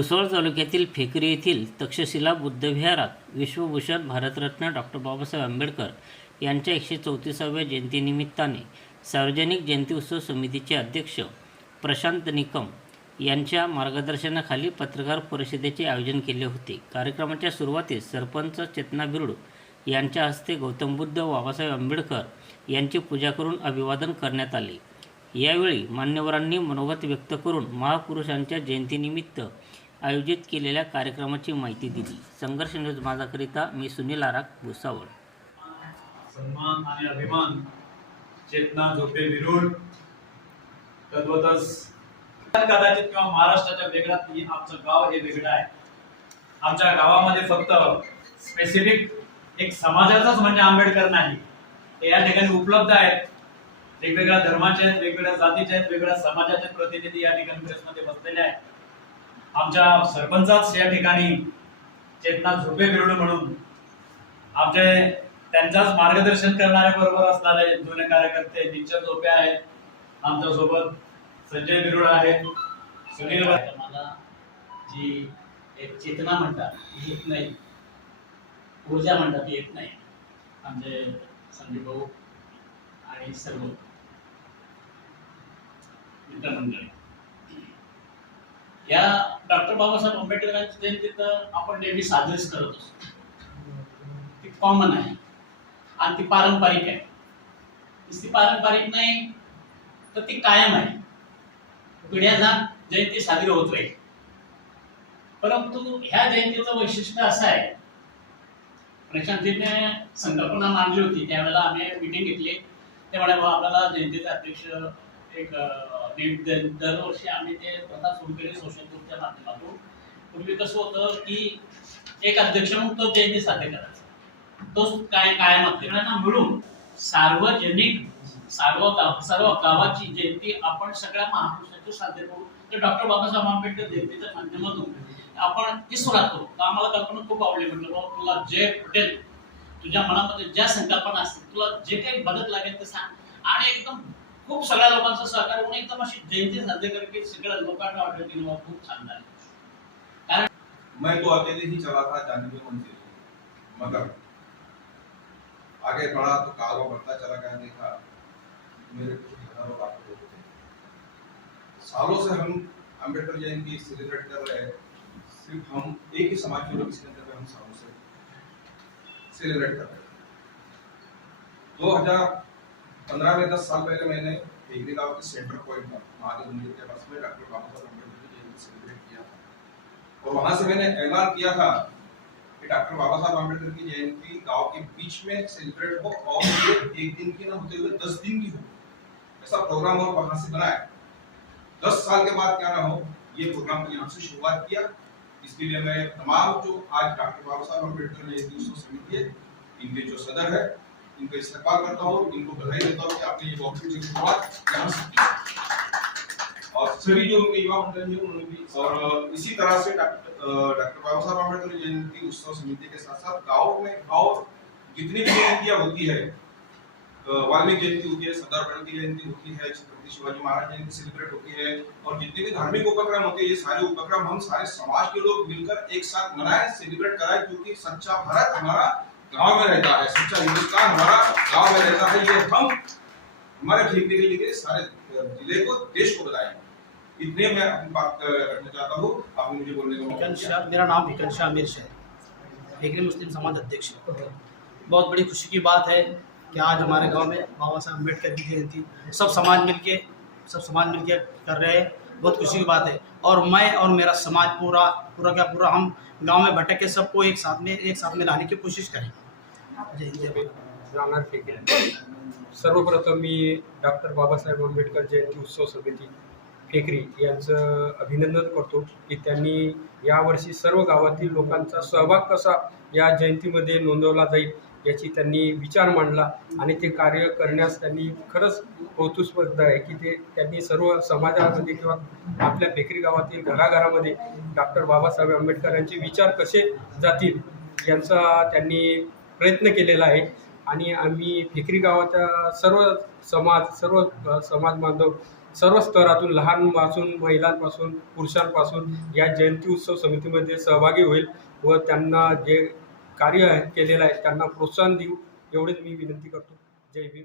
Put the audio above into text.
भुसवळ तालुक्यातील फेकरी येथील तक्षशिला बुद्धविहारात विश्वभूषण भारतरत्न डॉक्टर बाबासाहेब आंबेडकर यांच्या एकशे चौतीसाव्या जयंतीनिमित्ताने सार्वजनिक जयंती उत्सव समितीचे अध्यक्ष प्रशांत निकम यांच्या मार्गदर्शनाखाली पत्रकार परिषदेचे आयोजन केले होते. कार्यक्रमाच्या सुरुवातीस सरपंच चेतना बिरुड यांच्या हस्ते गौतम बुद्ध बाबासाहेब आंबेडकर यांची पूजा करून अभिवादन करण्यात आले. यावेळी मान्यवरांनी मनोगत व्यक्त करून महापुरुषांच्या जयंतीनिमित्त आयोजित केलेल्या कार्यक्रमाची माहिती दिली. संघर्ष न्यूज माझाकरिता मी सुनील आराक भुसावळ. सन्मान आणि अभिमान चेतना झोपे विरुड तद्वतच कदाचित किंवा महाराष्ट्राच्या वेगळ्यात आमचं गाव हे वेगळं आहे. आमच्या गावामध्ये फक्त स्पेसिफिक एक समाजाचाच म्हणजे आंबेडकर नाही. ते या ठिकाणी उपलब्ध आहेत. वेगवेगळ्या धर्माचे आहेत वेगवेगळ्या जातीचे आहेत वेगवेगळ्या समाजाचे प्रतिनिधी या ठिकाणी प्रेसमध्ये बसलेले आहेत. आमच्या सरपंचाच या ठिकाणी चेतना झोपे बिरुड म्हणून आमचे त्यांचाच मार्गदर्शन करणाऱ्या बरोबर असणारे जुने कार्यकर्ते निश्चय झोपे आहेत. आमच्यासोबत संजय बिरुड आहेत. सुनील मला जी एक चेतना म्हणतात ती येत नाही. ऊर्जा म्हणतात ती येत नाही. आमचे संदीप भाऊ आणि सर्व मित्रमंडळी. या डॉक्टर बाबासाहेब आंबेडकरांची जयंती तर आपण नेहमी साजरीच करत असतो. ती कॉमन आहे. आणि ती पारंपरिक आहे. ती पारंपरिक नाही तर ती कायम आहे. पिढ्याचा जयंती साजरी होत राहील. परंतु ह्या जयंतीचं वैशिष्ट्य असं आहे. प्रशांतीने संकल्पना मांडली होती. त्यावेळेला आम्ही मिटिंग घेतली. ते म्हणे आपल्याला जयंतीचे अध्यक्ष एक दरवर्षी आम्ही ते प्रथा सुरू केली सोशल ग्रुपच्या माध्यमातून. पूर्वी कसं होतं की एक अध्यक्ष म्हणून तो जयंती साध्य करायचा. तो काय कायम अध्यक्षांना मिळून सार्वजनिक सर्व गाव सर्व गावाची जयंती आपण सगळ्या महापुरुषांची साध्य करू. तर डॉक्टर बाबासाहेब आंबेडकर जयंतीच्या माध्यमातून आपण ही सुरुवात करू. तर आम्हाला कल्पना खूप आवडली. म्हटलं बाबा तुला जय पटेल. तुझ्या मनामध्ये ज्या संकल्पना असतील तुला जे काही मदत लागेल ते सांग. आणि एकदम खूप सगळ्या लोकांचं सहकार्य म्हणून एकदम अशी जयंती साध्य करेल की सगळ्या लोकांना की बाबा खूप छान झालं. मैं तो अकेले ही चला था जानवी मंदिर। मगर आगे बढ़ा तो कारवा बढ़ता चला गया, देखा मेरे कुछ हज़ारों लाखों लोग थे। सालों से हम अंबेडकर जयंती सेलिब्रेट कर रहे हैं। सिर्फ़ हम एक ही समाज के लोग इसके अंदर हम सालों से सेलिब्रेट कर रहे हैं। दो हज़ार पंद्रह में दस साल पहले मैंने टेकरी गाँव के सेंटर पॉइंट पर महादेव मंदिर के पास में डॉक्टर बाबा साहब अंबेडकर की जयंती सेलिब्रेट किया था। और वहाँ से मैंने ऐलान किया था कि डॉक्टर बाबा साहब आम्बेडकर की जयंती गाँव के बीच में सेलिब्रेट हो और एक दिन की ना होते हुए दस दिन की हो। ऐसा प्रोग्राम और वहाँ से बनाया। दस साल के बाद क्या ना हो, ये प्रोग्राम को यहाँ से शुरुआत किया। इसके लिए मैं तमाम जो आज डॉक्टर बाबा साहब अंबेडकर जयंती उत्सव समिति इनके जो सदर है इनको इस्तेमाल करता हूँ, इनको बधाई देता हूँ कि आपने ये बहुत अच्छी शुरुआत यहाँ से की और सभी जो उनके युवा मंडल है उन्होंने भी और इसी तरह से डॉक्टर बाबा साहब अंबेडकर जयंती उत्सव समिति के साथ साथ गाँव में और जितनी भी जयंतियाँ होती है वाल्मीकि जयंती होती है, सरदार पटेल की जयंती होती है, छत्रपति शिवाजी महाराज जयंती सेलिब्रेट होती है, और जितने भी धार्मिक उपक्रम होते हैं, ये सारे उपक्रम हम सारे समाज के लोग मिलकर एक साथ मनाएँ सेलिब्रेट कराएँ, क्योंकि सच्चा भारत हमारा गाँव में रहता है। सच्चा हिंदुस्तान हमारा गाँव में रहता है ये हम हमारे फेंकने के लिए सारे ज़िले को देश को बताएँ इतने मैं अपनी बात रखना चाहता हूँ। आपने मुझे बोलने का मौका शाह मेरा नाम भिकन शाह अमीर शाह बेकरी मुस्लिम समाज अध्यक्ष बहुत बड़ी खुशी की बात है कि आज हमारे गाँव में बाबा साहब अंबेडकर की जयंती सब समाज मिलके सब समाज मिलके कर रहे हैं। बहुत खुशी की बात है। और मैं और मेरा समाज पूरा पूरा क्या, पूरा हम गाँव में भटक के सबको एक साथ में, एक साथ में लाने की कोशिश फेकरी सर्वप्रथम मी डॉक्टर बाबासाहेब आंबेडकर जयंती उत्सव समिती फेकरी अभिनंदन करतो की त्यांनी यावर्षी सर्व गावातील लोकांचा सहभाग कसा या जयंतीमध्ये नोंदवला जाईल याची त्यांनी विचार मांडला आणि ते कार्य करण्यास त्यांनी खरंच कौतुस्पर्ध आहे की ते त्यांनी सर्व समाजामध्ये किंवा आपल्या बेकरी गावातील घराघरामध्ये डॉक्टर बाबासाहेब आंबेडकर यांचे विचार कसे जातील यांचा त्यांनी प्रयत्न केलेला आहे. आणि आम्ही फेकरी गावाचा सर्व समाज सर्व समाज बांधव सर्व स्तरातून लहानपासून महिलांपासून पुरुषांपासून या जयंती उत्सव समितीमध्ये सहभागी होईल व त्यांना जे कार्य केलेलं आहे त्यांना प्रोत्साहन देऊ एवढेच मी विनंती करतो. जय भीम.